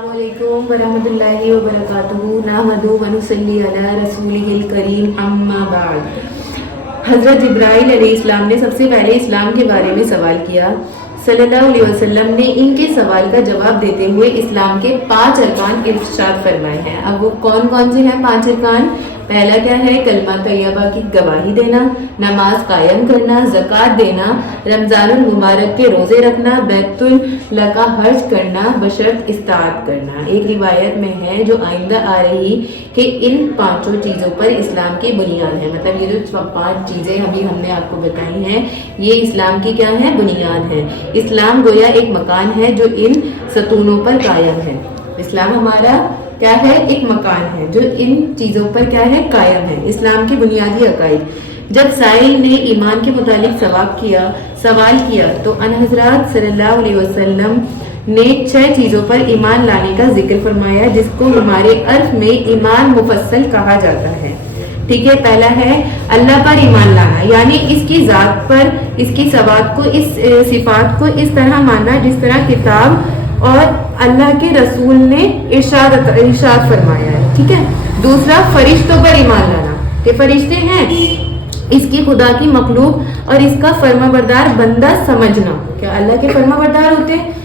अस्सलामुअलैकुम वरहमतुल्लाहि वबरकातुहू नहमदुहु व नुसल्ली अला रसूलिहिल करीम अम्मा बाद। हज़रत जिब्राइल अलैहिस्सलाम ने सबसे पहले इस्लाम के बारे में सवाल किया। सल्लल्लाहु अलैहि वसल्लम ने इनके सवाल का जवाब देते हुए इस्लाम के 5 अरकान इरशाद फरमाए हैं। अब वो कौन कौन से हैं 5 अरकान? पहला क्या है? कलमा तैयबा की गवाही देना, नमाज कायम करना, ज़कात देना, रमज़ानुल मुबारक के रोज़े रखना, बैतुल्ला का हज करना, बशर्त इस्ताअत करना। एक रिवायत में है जो आइंदा आ रही कि इन 5 चीज़ों पर इस्लाम की बुनियाद है। मतलब ये जो 5 चीज़ें अभी हमने आपको बताई हैं ये इस्लाम की क्या है? बुनियाद है। इस्लाम गोया एक मकान है जो इन सतूनों पर कायम है। इस्लाम हमारा क्या है? एक मकान है जो इन चीज़ों पर क्या है? कायम है। इस्लाम की बुनियादी अकाइद। जब साइल ने ईमान के मुतालिक सवाल किया तो अनहज़रत सल्लल्लाहु अलैहि वसल्लम ने 6 चीज़ों पर ईमान लाने का जिक्र फरमाया जिसको हमारे अर्फ में ईमान मुफस्सल कहा जाता है। ठीक है, पहला है अल्लाह पर ईमान लाना, यानी इसकी ज़ात पर, इसकी सवात को, इस सिफात को इस तरह मानना जिस तरह किताब और अल्लाह के रसूल ने इरशाद फरमाया है। ठीक है। दूसरा फरिश्तों पर ईमान लाना कि फरिश्ते हैं, इसकी खुदा की मखलूक और इसका फर्माबरदार बंदा समझना, क्या अल्लाह के फर्माबरदार होते हैं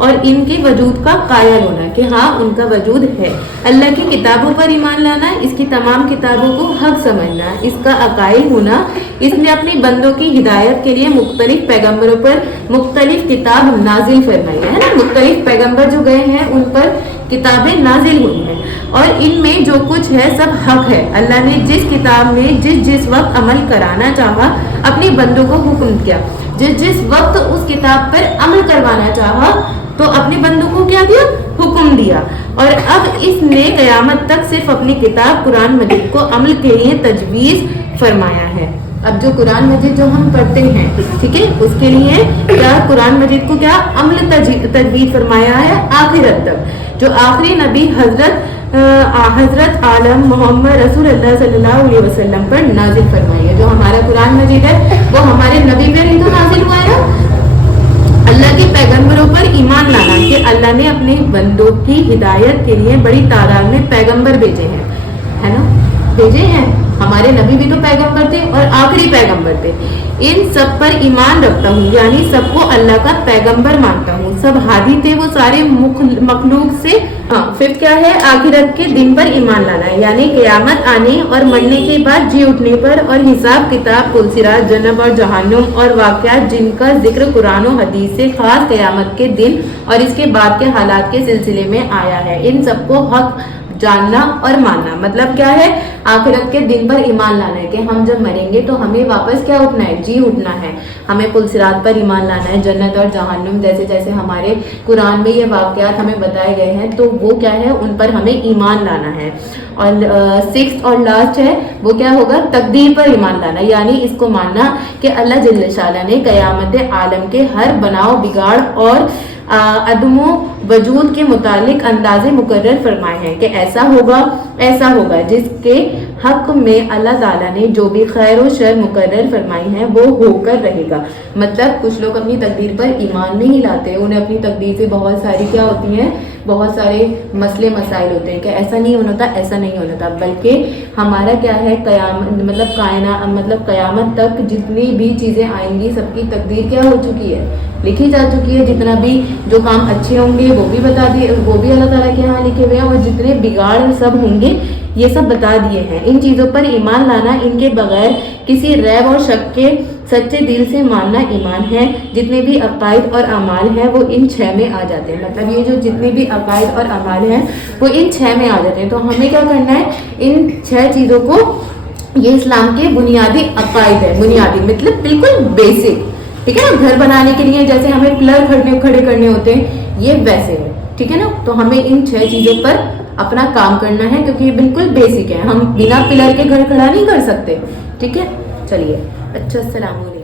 और इनके वजूद का कायल होना कि हाँ उनका वजूद है। अल्लाह की किताबों पर ईमान लाना, इसकी तमाम किताबों को हक समझना, इसका अकाइल होना, इसने अपने बंदों की हिदायत के लिए मुख्तलिफ पैगम्बरों पर मुख्तलिफ किताब नाजिल फरमाई है ना। मुख्तलिफ पैगम्बर जो गए हैं उन पर किताबें नाजिल हुई हैं और इनमें जो कुछ है सब हक है। अल्लाह ने जिस किताब में जिस वक्त अमल कराना चाहा अपने बंदों को हुक्म किया, जिस वक्त उस किताब पर अमल करवाना चाहा तो अपने बंदों को क्या दिया? हुक्म दिया। और अब इसने क़यामत तक सिर्फ अपनी किताब कुरान मजीद को अमल के लिए तजवीज़ फरमाया है। अब जो कुरान मजीद जो हम पढ़ते हैं, ठीक है, उसके लिए क्या कुरान मजीद को क्या अमल तजवीज़ फरमाया है आखिरत तक। जो आखिरी नबी हजरत आलम मोहम्मद रसूलुल्लाह सल्लल्लाहु अलैहि वसल्लम पर नाजिल फरमाई है। जो हमारा कुरान मजीद है वो हमारे नबी पर ही तो नाजिल हुआ है। अल्लाह के पैगंबरों पर ईमान लाना कि अल्लाह ने अपने बंदों की हिदायत के लिए बड़ी तादाद में पैगंबर भेजे हैं, है ना, भेजे हैं। हमारे नबी भी तो पैगंबर थे और आखिरी पैगंबर थे। इन सब पर ईमान रखता हूँ, यानी सबको अल्लाह का पैगंबर मानता हूँ। सब हादी थे वो सारे मखलूक से। हाँ, फिफ्थ क्या है? आखिरत के दिन पर ईमान लाना है, यानी क़यामत आने और मरने के बाद जी उठने पर और हिसाब किताब, पुलसिरात, जन्नत और जहन्नुम और वाक़यात जिनका जिक्र कुरान और हदीस से खास क़यामत के दिन और इसके बाद के हालात के सिलसिले में आया है। इन सबको हक जानना और मानना। मतलब क्या है? आखिरत के दिन पर ईमान लाना है कि हम जब मरेंगे तो हमें वापस क्या उठना है? जी उठना है। हमें पुलसिरात पर ईमान लाना है, जन्नत और जहन्नुम जैसे जैसे हमारे कुरान में ये वाक़यात हमें बताए गए हैं तो वो क्या है? उन पर हमें ईमान लाना है। और 6th और लास्ट है वो क्या होगा? तकदीर पर ईमान लाना, यानी इसको मानना कि अल्लाह जल्ल शाला ने क़यामत आलम के हर बनाव, बिगाड़ और अदमो वजूद के मुतालिक अंदाजे मुकर्रर फरमाए हैं कि ऐसा होगा जिसके हक में अल्लाह ताला ने जो भी खैर और शर मुकर्रर फरमाई है वो होकर रहेगा। मतलब कुछ लोग अपनी तकदीर पर ईमान नहीं लाते, उन्हें अपनी तकदीर से बहुत सारी क्या होती हैं, बहुत सारे मसले मसाइल होते हैं कि ऐसा नहीं होना था, ऐसा नहीं होना था। बल्कि हमारा क्या है? मतलब क़यामत तक जितनी भी चीज़ें आएंगी सबकी तकदीर क्या हो चुकी है? लिखी जा चुकी है। जितना भी जो काम अच्छे होंगे वो भी बता दिए, वो भी अल्लाह ताला के यहाँ लिखे हुए हैं, और जितने बिगाड़ सब होंगे ये सब बता दिए हैं। इन चीज़ों पर ईमान लाना, इनके बगैर किसी रैब और शक के सच्चे दिल से मानना ईमान है। जितने भी अकायद और अमाल हैं वो इन 6 में आ जाते हैं। मतलब ये जो जितने भी अकायद और अमाल हैं वो इन 6 में आ जाते हैं। तो हमें क्या करना है? इन 6 चीज़ों को, ये इस्लाम के बुनियादी अकायद है, बुनियादी मतलब बिल्कुल बेसिक, ठीक है ना। घर बनाने के लिए जैसे हमें पिलर खड़े करने होते हैं, ये वैसे है, ठीक है ना। तो हमें इन 6 चीज़ों पर अपना काम करना है क्योंकि ये बिल्कुल बेसिक है। हम बिना पिलर के घर खड़ा नहीं कर सकते, ठीक है। चलिए, अच्छा, अस्सलाम वालेकुम।